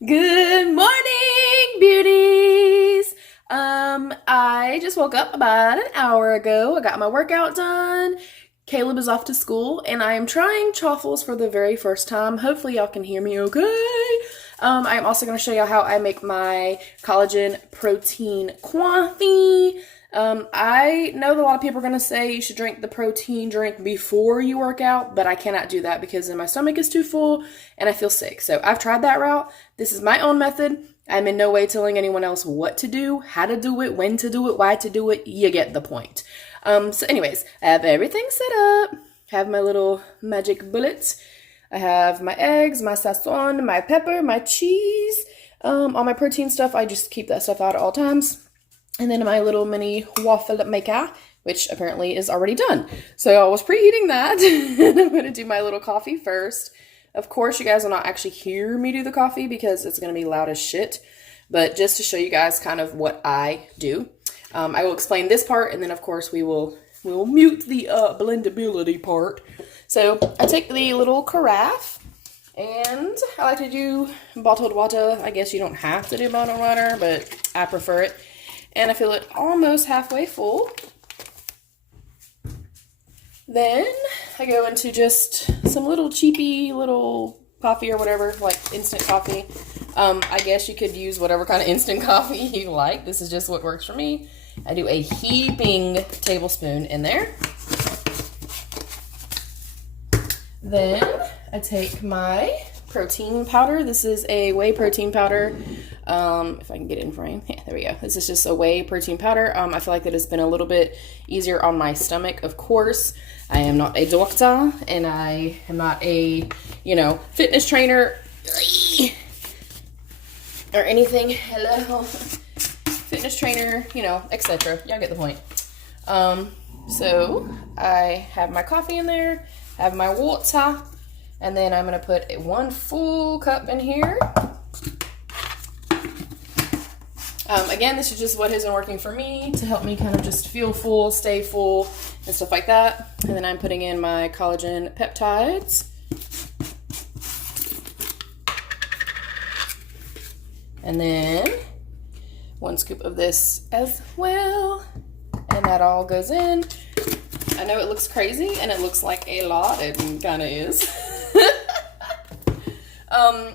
Good morning, beauties. I just woke up about an hour ago. I got my workout done. Caleb is off to school, and I am trying chaffles for the very first time. Hopefully, y'all can hear me okay. I'm also going to show you how I make my collagen protein coffee. I know that a lot of people are going to say you should drink the protein drink before you work out, but I cannot do that because then my stomach is too full and I feel sick. So I've tried that route. This is my own method. I'm in no way telling anyone else what to do, how to do it, when to do it, why to do it. You get the point. So anyways, I have everything set up. I have my little magic bullets. I have my eggs, my sazon, my pepper, my cheese. All my protein stuff, I just keep that stuff out at all times. And then my little mini waffle maker, which apparently is already done. So I was preheating that. And I'm going to do my little coffee first. Of course, you guys will not actually hear me do the coffee because it's going to be loud as shit. But just to show you guys kind of what I do, I will explain this part, and then of course we will mute the blendability part. So I take the little carafe, and I like to do bottled water. I guess you don't have to do bottled water, but I prefer it. And I fill it almost halfway full. Then I go into just some little cheapy little coffee or whatever, like instant coffee. I guess you could use whatever kind of instant coffee you like. This is just what works for me. I do a heaping tablespoon in there. Then I take my protein powder. This is a whey protein powder. If I can get it in frame. Yeah, there we go. This is just a whey protein powder. I feel like that has been a little bit easier on my stomach. Of course, I am not a doctor, and I am not a, fitness trainer or anything. Hello. Fitness trainer, etc. Y'all get the point. So I have my coffee in there, have my water, and then I'm going to put one full cup in here. Again, this is just what has been working for me to help me kind of just feel full, stay full, and stuff like that. And then I'm putting in my collagen peptides. And then 1 scoop of this as well. And that all goes in. I know it looks crazy and it looks like a lot. It kind of is.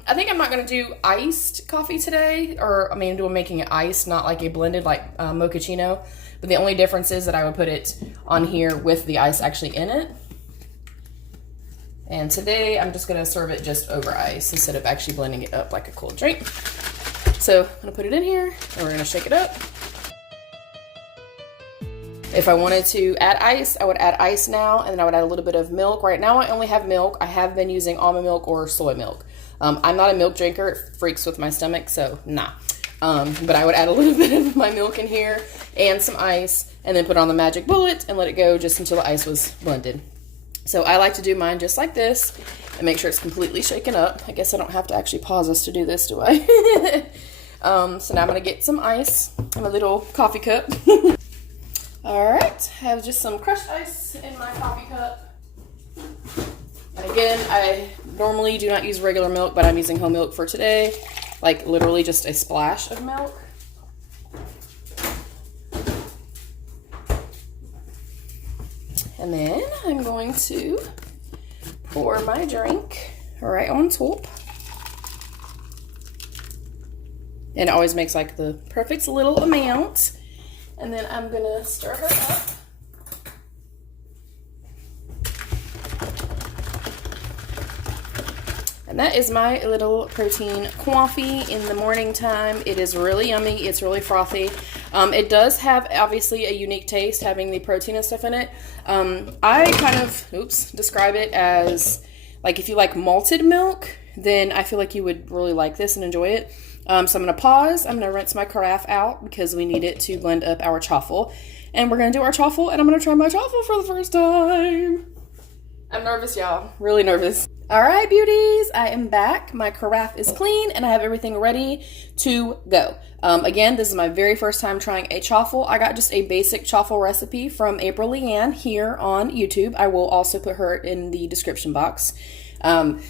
I think I'm not going to do iced coffee today, I'm making it iced, not like a blended like mochaccino, but the only difference is that I would put it on here with the ice actually in it. And today I'm just going to serve it just over ice instead of actually blending it up like a cold drink. So I'm going to put it in here and we're going to shake it up. If I wanted to add ice, I would add ice now, and then I would add a little bit of milk. Right now I only have milk. I have been using almond milk or soy milk. I'm not a milk drinker. It freaks with my stomach, so nah. But I would add a little bit of my milk in here and some ice, and then put on the magic bullet and let it go just until the ice was blended. So I like to do mine just like this and make sure it's completely shaken up. I guess I don't have to actually pause this to do this, do I? So now I'm going to get some ice in a little coffee cup. Alright, I have just some crushed ice in my coffee cup. And again, I normally do not use regular milk, but I'm using whole milk for today. Like literally just a splash of milk. And then I'm going to pour my drink right on top. And it always makes like the perfect little amount. And then I'm going to stir her up. And that is my little protein coffee in the morning time. It is really yummy. It's really frothy. It does have obviously a unique taste having the protein and stuff in it. I kind of, describe it as like if you like malted milk, then I feel like you would really like this and enjoy it. So I'm going to pause. I'm going to rinse my carafe out because we need it to blend up our chaffle. And we're going to do our chaffle, and I'm going to try my chaffle for the first time. I'm nervous, y'all. Really nervous. All right, beauties. I am back. My carafe is clean, and I have everything ready to go. Again, this is my very first time trying a chaffle. I got just a basic chaffle recipe from APRIL LEIGHANN here on YouTube. I will also put her in the description box.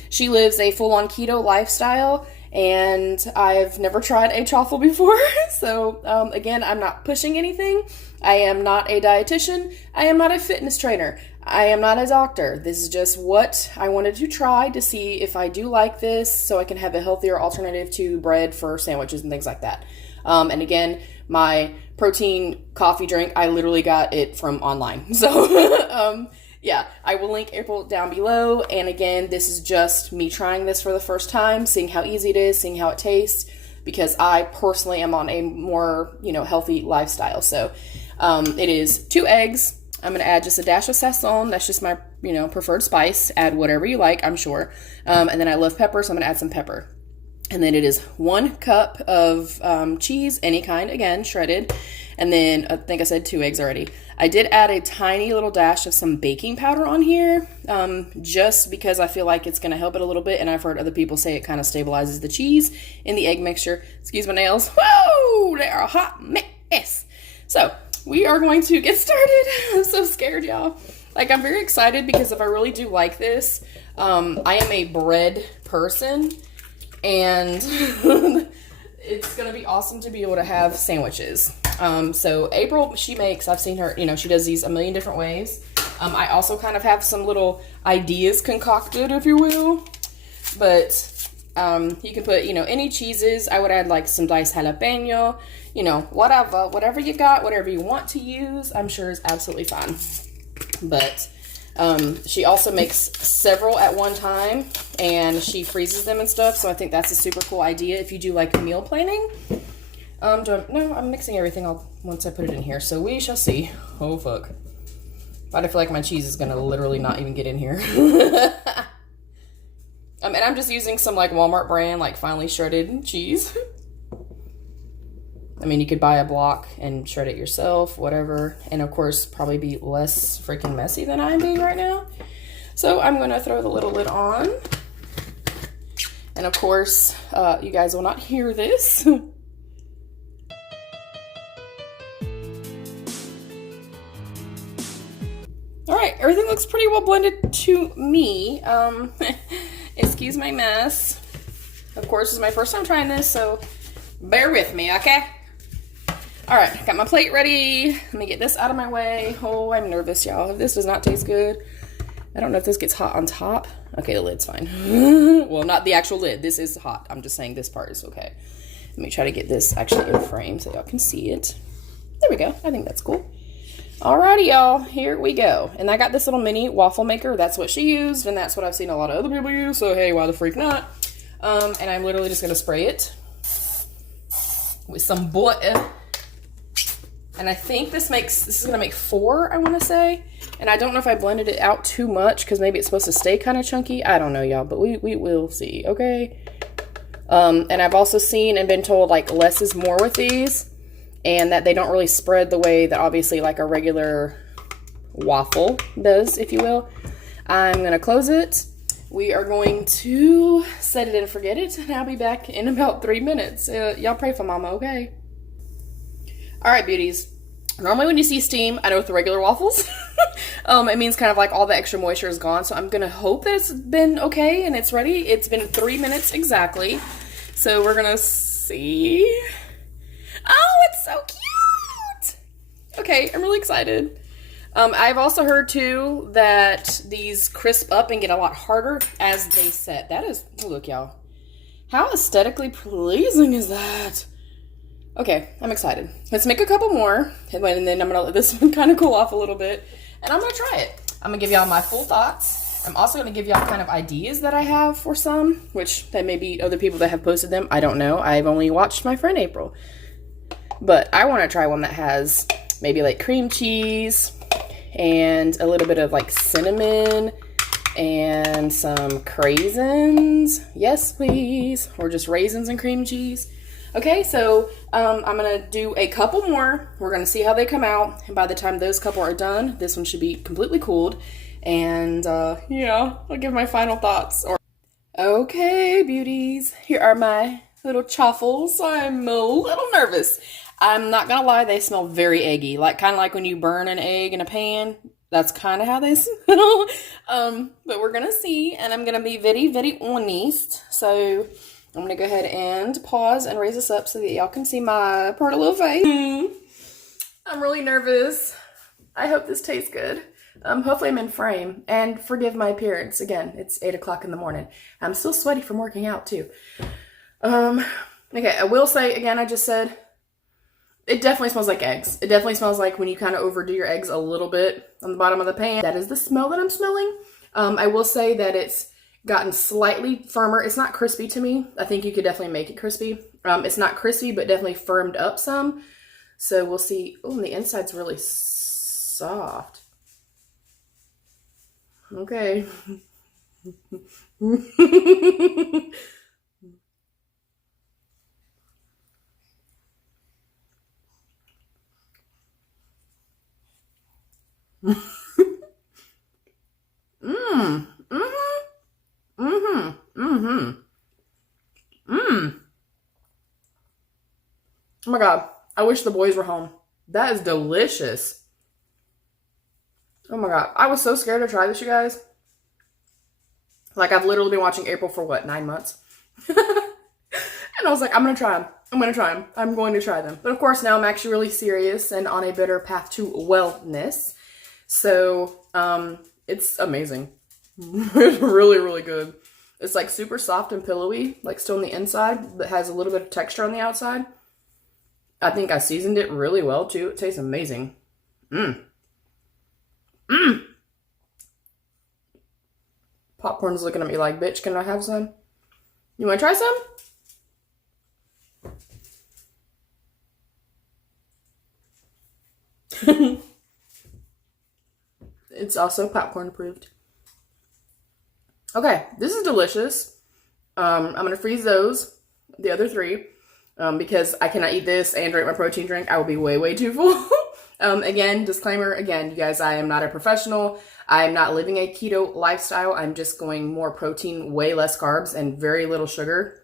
She lives a full-on keto lifestyle, and I've never tried a chaffle before. So again, I'm not pushing anything. I am not a dietitian. I am not a fitness trainer. I am not a doctor. This is just what I wanted to try to see if I do like this, so I can have a healthier alternative to bread for sandwiches and things like that. And again, my protein coffee drink, I literally got it from online. So yeah, I will link April down below. And again, this is just me trying this for the first time, seeing how easy it is, seeing how it tastes, because I personally am on a more, healthy lifestyle. So it is 2 eggs. I'm going to add just a dash of sazon. That's just my, preferred spice. Add whatever you like, I'm sure. And then I love pepper, so I'm going to add some pepper. And then it is 1 cup of cheese, any kind, again, shredded. And then I think I said 2 eggs already. I did add a tiny little dash of some baking powder on here, just because I feel like it's going to help it a little bit. And I've heard other people say it kind of stabilizes the cheese in the egg mixture. Excuse my nails. Whoa, they are a hot mess. So we are going to get started. I'm so scared, y'all. Like, I'm very excited because if I really do like this, I am a bread person. And it's going to be awesome to be able to have sandwiches. So April, she makes, I've seen her, she does these a million different ways. I also kind of have some little ideas concocted, if you will. But you can put, any cheeses. I would add like some diced jalapeno, whatever you got, whatever you want to use, I'm sure is absolutely fine. But she also makes several at one time, and she freezes them and stuff, so I think that's a super cool idea if you do like meal planning. No, I'm mixing everything once I put it in here, so we shall see. Oh, fuck. But I feel like my cheese is going to literally not even get in here. And I'm just using some like Walmart brand, like finely shredded cheese. I mean, you could buy a block and shred it yourself, whatever. And of course, probably be less freaking messy than I'm being right now. So I'm going to throw the little lid on. And of course, you guys will not hear this. All right, everything looks pretty well blended to me. Excuse my mess. Of course, this is my first time trying this, so bear with me, okay? All right, got my plate ready. Let me get this out of my way. Oh, I'm nervous, y'all. If this does not taste good, I don't know if this gets hot on top. Okay, the lid's fine. Well, not the actual lid. This is hot. I'm just saying this part is okay. Let me try to get this actually in frame so y'all can see it. There we go. I think that's cool. Alrighty, y'all. Here we go. And I got this little mini waffle maker. That's what she used, and that's what I've seen a lot of other people use. So, hey, why the freak not? And I'm literally just going to spray it with some butter. And I think this is going to make 4, I want to say. And I don't know if I blended it out too much because maybe it's supposed to stay kind of chunky. I don't know, y'all, but we will see, okay? And I've also seen and been told, like, less is more with these. And that they don't really spread the way that obviously like a regular waffle does, if you will. I'm going to close it. We are going to set it and forget it. And I'll be back in about 3 minutes. Y'all pray for mama, okay? All right, beauties. Normally when you see steam, I know with the regular waffles, it means kind of like all the extra moisture is gone. So I'm going to hope that it's been okay and it's ready. It's been 3 minutes exactly. So we're going to see. Oh, it's so cute. Okay, I'm really excited. I've also heard too that these crisp up and get a lot harder as they set. That is, look y'all. How aesthetically pleasing is that? Okay, I'm excited. Let's make a couple more, and then I'm going to let this one kind of cool off a little bit, and I'm going to try it. I'm going to give y'all my full thoughts. I'm also going to give y'all kind of ideas that I have for some, which that may be other people that have posted them. I don't know. I've only watched my friend April. But I want to try one that has maybe like cream cheese and a little bit of like cinnamon and some craisins. Yes, please. Or just raisins and cream cheese. Okay, so I'm going to do a couple more. We're going to see how they come out. And by the time those couple are done, this one should be completely cooled. And yeah, I'll give my final thoughts. Okay, beauties. Here are my little chaffles. I'm a little nervous. I'm not going to lie, they smell very eggy. Like kind of like when you burn an egg in a pan. That's kind of how they smell. But we're going to see. And I'm going to be very, very honest. So I'm gonna go ahead and pause and raise this up so that y'all can see my pretty little face. I'm really nervous. I hope this tastes good. Hopefully I'm in frame, and forgive my appearance. Again, it's 8 o'clock in the morning. I'm still sweaty from working out too. Okay, I will say again, I just said, it definitely smells like eggs. It definitely smells like when you kind of overdo your eggs a little bit on the bottom of the pan. That is the smell that I'm smelling. I will say that it's gotten slightly firmer. It's not crispy to me. I think you could definitely make it crispy. It's not crispy, but definitely firmed up some. So we'll see. Oh, and the inside's really soft. Okay. Oh my God. I wish the boys were home. That is delicious. Oh my God. I was so scared to try this, you guys. Like, I've literally been watching April for what, 9 months? And I was like, I'm going to try them. I'm going to try them. I'm going to try them. But of course, now I'm actually really serious and on a better path to wellness. So, it's amazing. It's really, really good. It's like super soft and pillowy, like still on the inside, but has a little bit of texture on the outside. I think I seasoned it really well too. It tastes amazing. Popcorn's looking at me like, bitch, can I have some? You want to try some? It's also popcorn approved. Okay, this is delicious. I'm going to freeze those, the other 3, because I cannot eat this and drink my protein drink. I will be way, way too full. Again, disclaimer, again, you guys, I am not a professional. I am not living a keto lifestyle. I'm just going more protein, way less carbs, and very little sugar.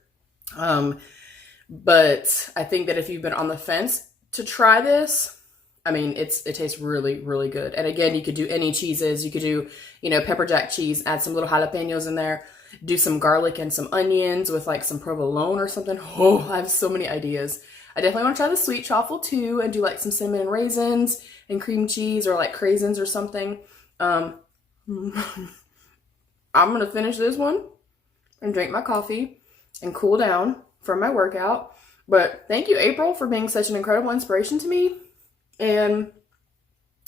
But I think that if you've been on the fence to try this, I mean, it tastes really, really good. And again, you could do any cheeses. You could do, pepper jack cheese, add some little jalapenos in there, do some garlic and some onions with like some provolone or something. Oh, I have so many ideas. I definitely want to try the sweet chaffle too and do like some cinnamon and raisins and cream cheese or like craisins or something. I'm going to finish this one and drink my coffee and cool down from my workout. But thank you, April, for being such an incredible inspiration to me. And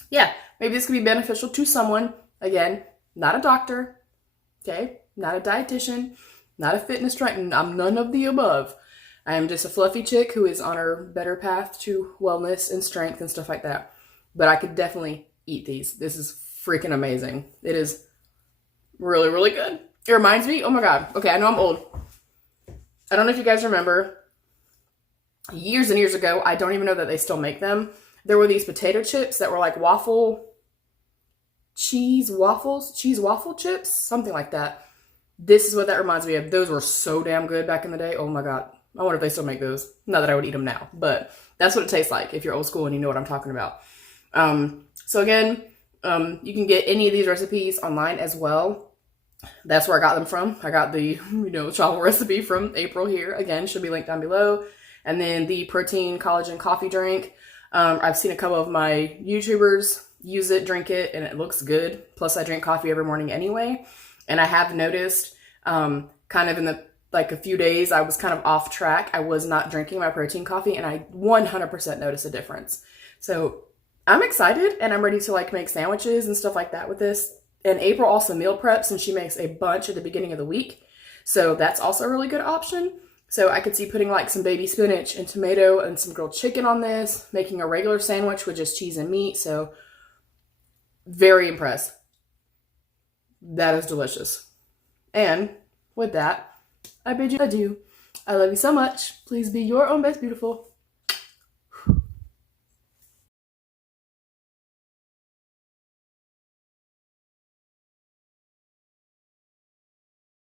yeah, maybe this could be beneficial to someone. Again, not a doctor, okay? Not a dietitian, not a fitness trainer. I'm none of the above. I am just a fluffy chick who is on her better path to wellness and strength and stuff like that. But I could definitely eat these. This is freaking amazing. It is really, really good. It reminds me, oh my God. Okay, I know I'm old. I don't know if you guys remember, years and years ago, I don't even know that they still make them. There were these potato chips that were like cheese waffle chips, something like that. This is what that reminds me of. Those were so damn good back in the day. Oh my God. I wonder if they still make those. Not that I would eat them now, but that's what it tastes like if you're old school and you know what I'm talking about. So again, you can get any of these recipes online as well. That's where I got them from. I got the, travel recipe from April here. Again, should be linked down below. And then the protein collagen coffee drink. I've seen a couple of my YouTubers use it, drink it, and it looks good. Plus I drink coffee every morning anyway. And I have noticed, kind of in a few days, I was kind of off track. I was not drinking my protein coffee and I 100% noticed a difference. So I'm excited and I'm ready to make sandwiches and stuff like that with this. And April also meal preps and she makes a bunch at the beginning of the week. So that's also a really good option. So I could see putting some baby spinach and tomato and some grilled chicken on this, making a regular sandwich with just cheese and meat. So very impressed. That is delicious. And with that, I bid you adieu. I love you so much. Please be your own best beautiful.